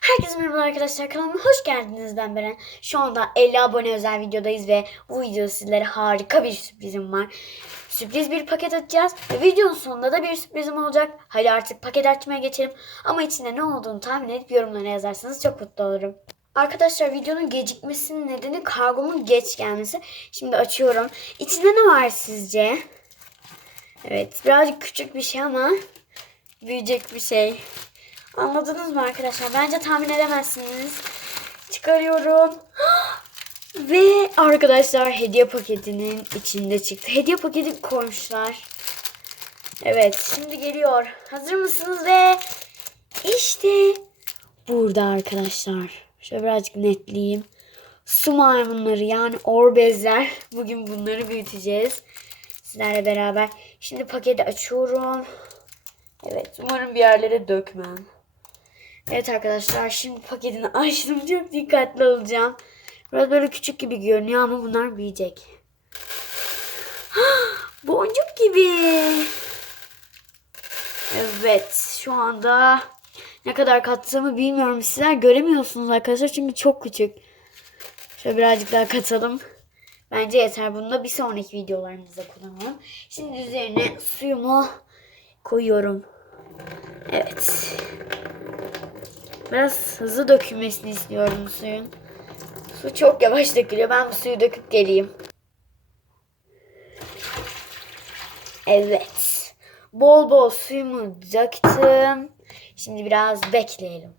Herkese merhaba arkadaşlar kanalıma hoş geldiniz ben Beren. Şu anda 50 abone özel videodayız ve bu videoda sizlere harika bir sürprizim var. Sürpriz bir paket açacağız ve videonun sonunda da bir sürprizim olacak. Hadi artık paket açmaya geçelim. Ama içinde ne olduğunu tahmin edip yorumlara yazarsanız çok mutlu olurum. Arkadaşlar videonun gecikmesinin nedeni kargomun geç gelmesi. Şimdi açıyorum. İçinde ne var sizce? Evet birazcık küçük bir şey ama büyüyecek bir şey. Anladınız mı arkadaşlar? Bence tahmin edemezsiniz. Çıkarıyorum. Ve arkadaşlar hediye paketinin içinde çıktı. Hediye paketi koymuşlar. Evet şimdi geliyor. Hazır mısınız ve işte burada arkadaşlar. Şöyle birazcık netleyeyim. Su maymunları yani orbezler. Bugün bunları büyüteceğiz. Sizlerle beraber. Şimdi paketi açıyorum. Evet umarım bir yerlere dökmem. Evet arkadaşlar şimdi paketini açtım. Çok dikkatli olacağım. Biraz böyle küçük gibi görünüyor ama bunlar büyüyecek. Boncuk gibi. Evet şu anda ne kadar kattığımı bilmiyorum. Sizler göremiyorsunuz arkadaşlar çünkü çok küçük. Şöyle birazcık daha katalım. Bence yeter. Bunu da bir sonraki videolarımızda kullanalım. Şimdi üzerine suyumu koyuyorum. Evet. Biraz hızlı dökülmesini istiyorum suyun. Su çok yavaş dökülüyor. Ben bu suyu döküp geleyim. Evet. Bol bol suyumu döktüm. Şimdi biraz bekleyelim.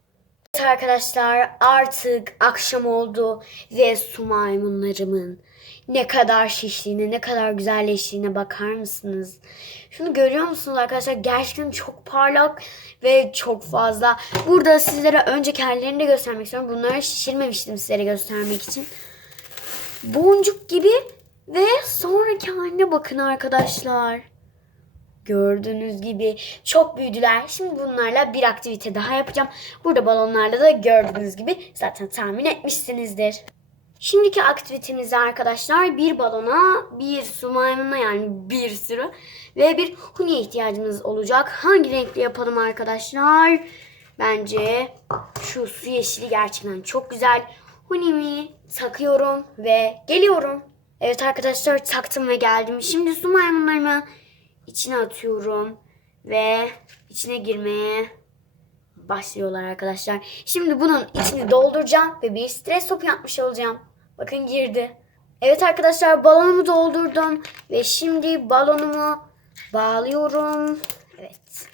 Evet arkadaşlar artık akşam oldu ve su maymunlarımın ne kadar şiştiğine, ne kadar güzelleştiğine bakar mısınız? Şunu görüyor musunuz arkadaşlar? Gerçekten çok parlak ve çok fazla. Burada sizlere önceki hallerini de göstermek istiyorum. Bunları şişirmemiştim sizlere göstermek için. Boncuk gibi ve sonraki haline bakın arkadaşlar. Gördüğünüz gibi çok büyüdüler. Şimdi bunlarla bir aktivite daha yapacağım. Burada balonlarla da gördüğünüz gibi zaten tahmin etmişsinizdir. Şimdiki aktivitemizde arkadaşlar bir balona, bir su maymununa yani bir sürü ve bir huniye ihtiyacımız olacak. Hangi renkli yapalım arkadaşlar? Bence şu su yeşili gerçekten çok güzel. Hunimi takıyorum ve geliyorum. Evet arkadaşlar taktım ve geldim. Şimdi su maymunlarımı içine atıyorum ve içine girmeye başlıyorlar arkadaşlar. Şimdi bunun içini dolduracağım ve bir stres topu yapmış olacağım. Bakın girdi. Evet arkadaşlar balonumu doldurdum ve şimdi balonumu bağlıyorum. Evet.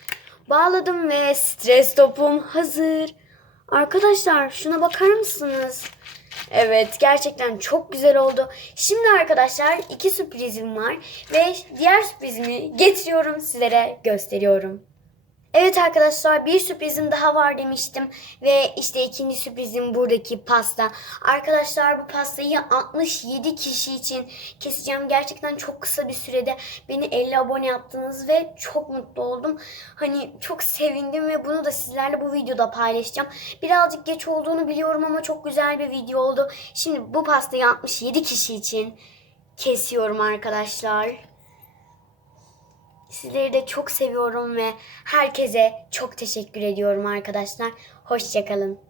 Bağladım ve stres topum hazır. Arkadaşlar şuna bakar mısınız? Evet gerçekten çok güzel oldu. Şimdi arkadaşlar iki sürprizim var ve diğer sürprizimi getiriyorum sizlere gösteriyorum. Evet arkadaşlar bir sürprizim daha var demiştim ve işte ikinci sürprizim buradaki pasta. Arkadaşlar bu pastayı 67 kişi için keseceğim. Gerçekten çok kısa bir sürede beni 50 abone yaptınız ve çok mutlu oldum. Hani çok sevindim ve bunu da sizlerle bu videoda paylaşacağım. Birazcık geç olduğunu biliyorum ama çok güzel bir video oldu. Şimdi bu pastayı 67 kişi için kesiyorum arkadaşlar. Sizleri de çok seviyorum ve herkese çok teşekkür ediyorum arkadaşlar. Hoşçakalın.